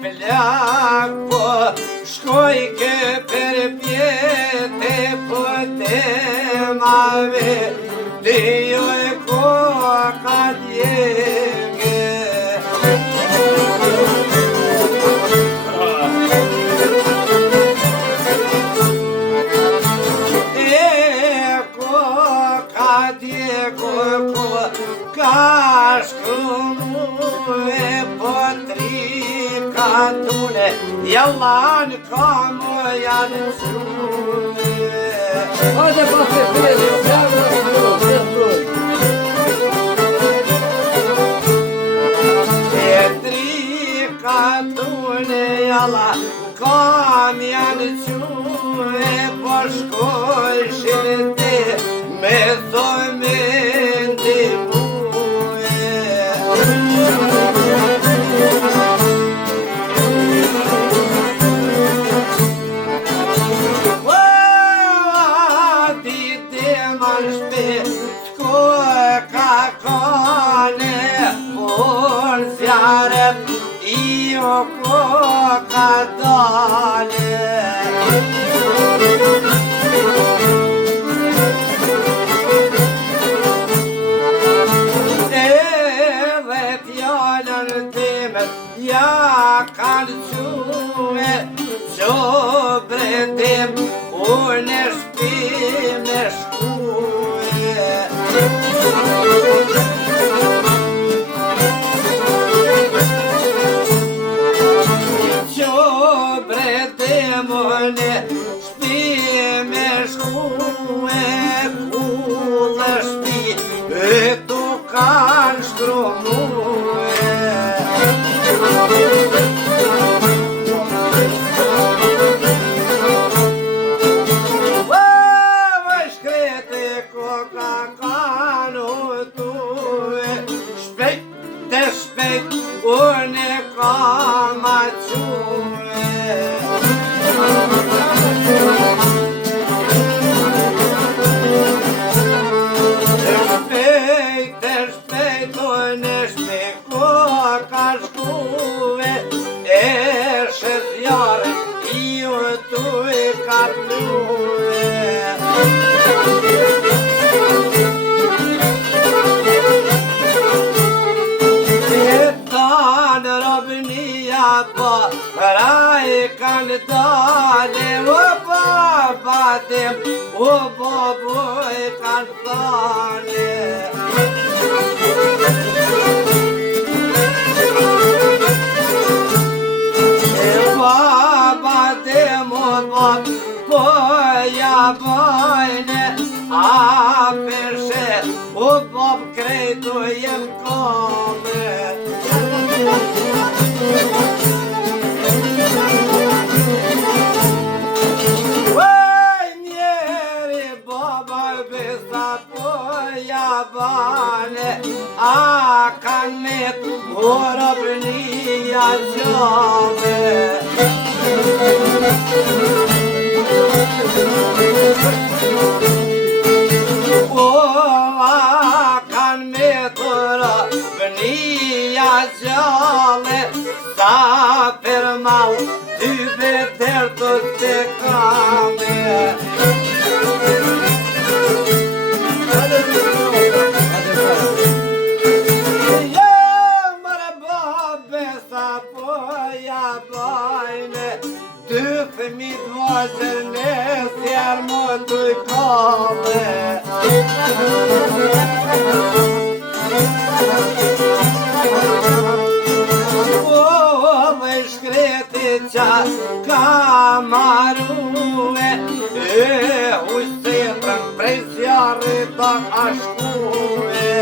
plak, po shkoj ke për pjete, po temave, ti joj koka djege. Ka shkrumue po tri katune, jalan ka moja në qune. Hajde pa se pjeli, e tri katune, jalan ka mja në qune, po shkojshin te me thojmen të io coca dale. Deve fjalën time, ja kanë qume, sobre tim, unë shpi me shkue. Mone shpi me shkue, kullë shpi, e tu kanë shkrumue. Shkrete koka kanë tue, shpejt të shpejt, unë kam aque. Shpejt, unë shpejt koka shkue, e shëzjarë, io tu e karnue. Në robënia pa, raj kanë dale, o baba dem, o babo e kanë thane. Baba dem, o bab, po ja bajne, a përshe, o bab krejtu jem kome. Njeri baba besa po ja bane, a kanë met o robënia gjame. Kanë met o robënia gjame, sa për mal dy beter të të kame. Mërë babe sa po ja bajne, dy fëmijë vazër në sjerë më të kame. Shkreti qa ka marue, e hujsetën prej zjarrit ta ka shkue.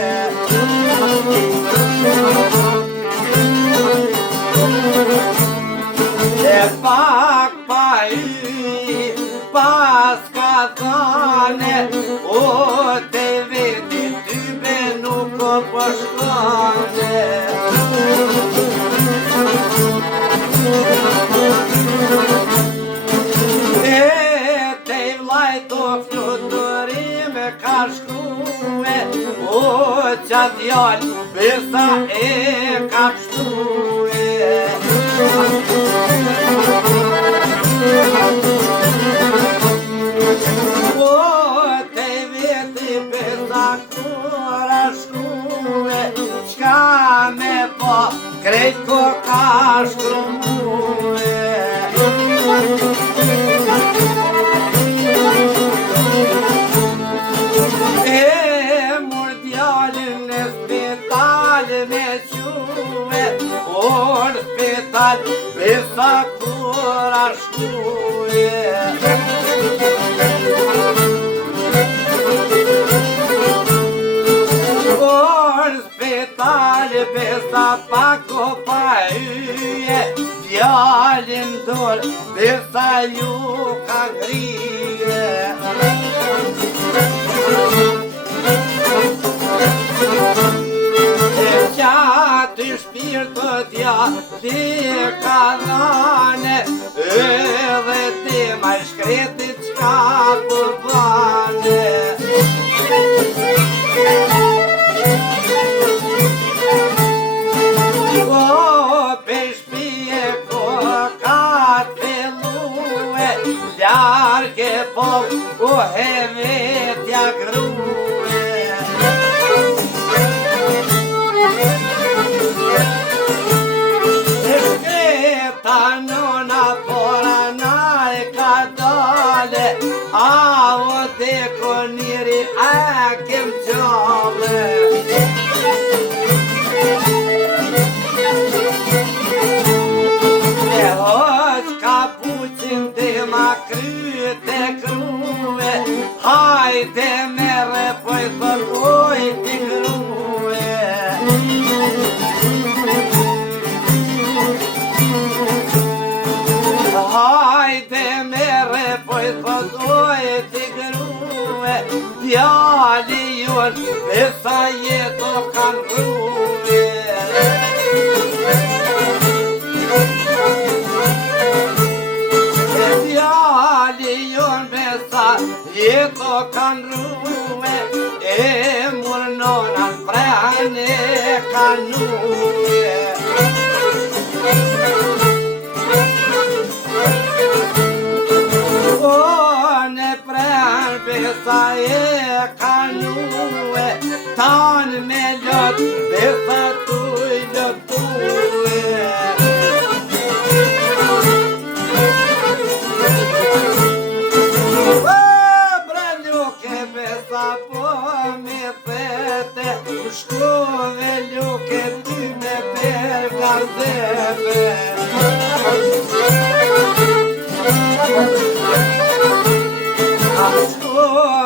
E pak pa hyj, pas ka thane, o te veti tybe nuk o përshkane. Te vlajt o fluturime ka shkue, o qatë jallë besa e ka pështue. spital Besa kura shkuje Kur spital besa pako pa hyje Djalin dor besa ju ka grije Qatë shpirtë t'ja ti ka dhane Edhe ti ma shkretit qka përbane O për shpije ko ka t'pelluhe Ljarge po u hevetja gruhe Nona pora naj ka dale A o te koniri a kem gjale E hoq ka puqin dhe ma kryte kruve Hajde mere poj thërgoj t'i kruve Hajde mere poj thëdoj t'i gruhe Djali jon besa jeto kan rruhe Djali jon besa jeto kan rruhe E murnonan prane kanuhe Besa e kanue Tan me lot Besa tuj lotue Breljuke besa po me fete Shkove ljuke ty me per gazebe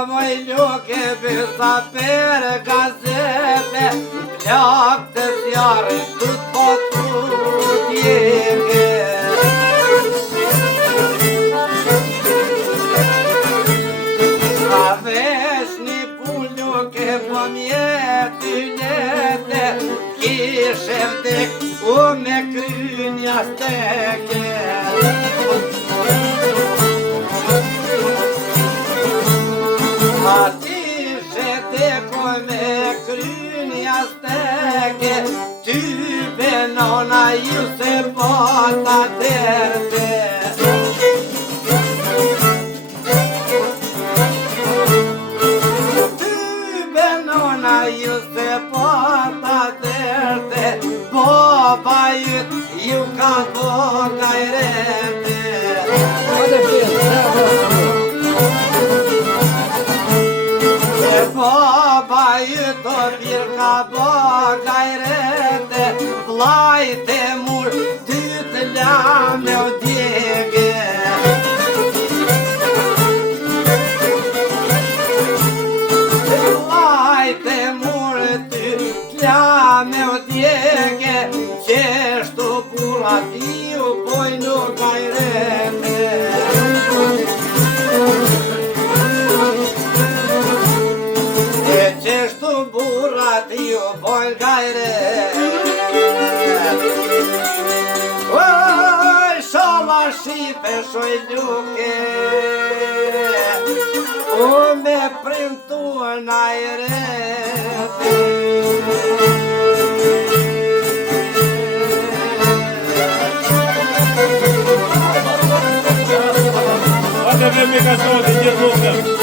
Moj ljuke besa per gazete Plak të zjarë të po të tjenge Ka vesh një pulluke po mjeti lete Kishe vdek u me krynja steke A ti sheteko me krynja steke Ty benona ju se bota derte Ty benona ju se bota derte Baba ju ka boga i rete Baba ju të virka boga i rete Vlajte mur ty të lame o djege Vlajte mur ty të lame o djege Qeshtu bura ti u pojnu ka i rete Qeshtu burat ju bojnë gajre Oj, shala shipe shoj luke U me printu najre Ate me ka shoti gjithë luke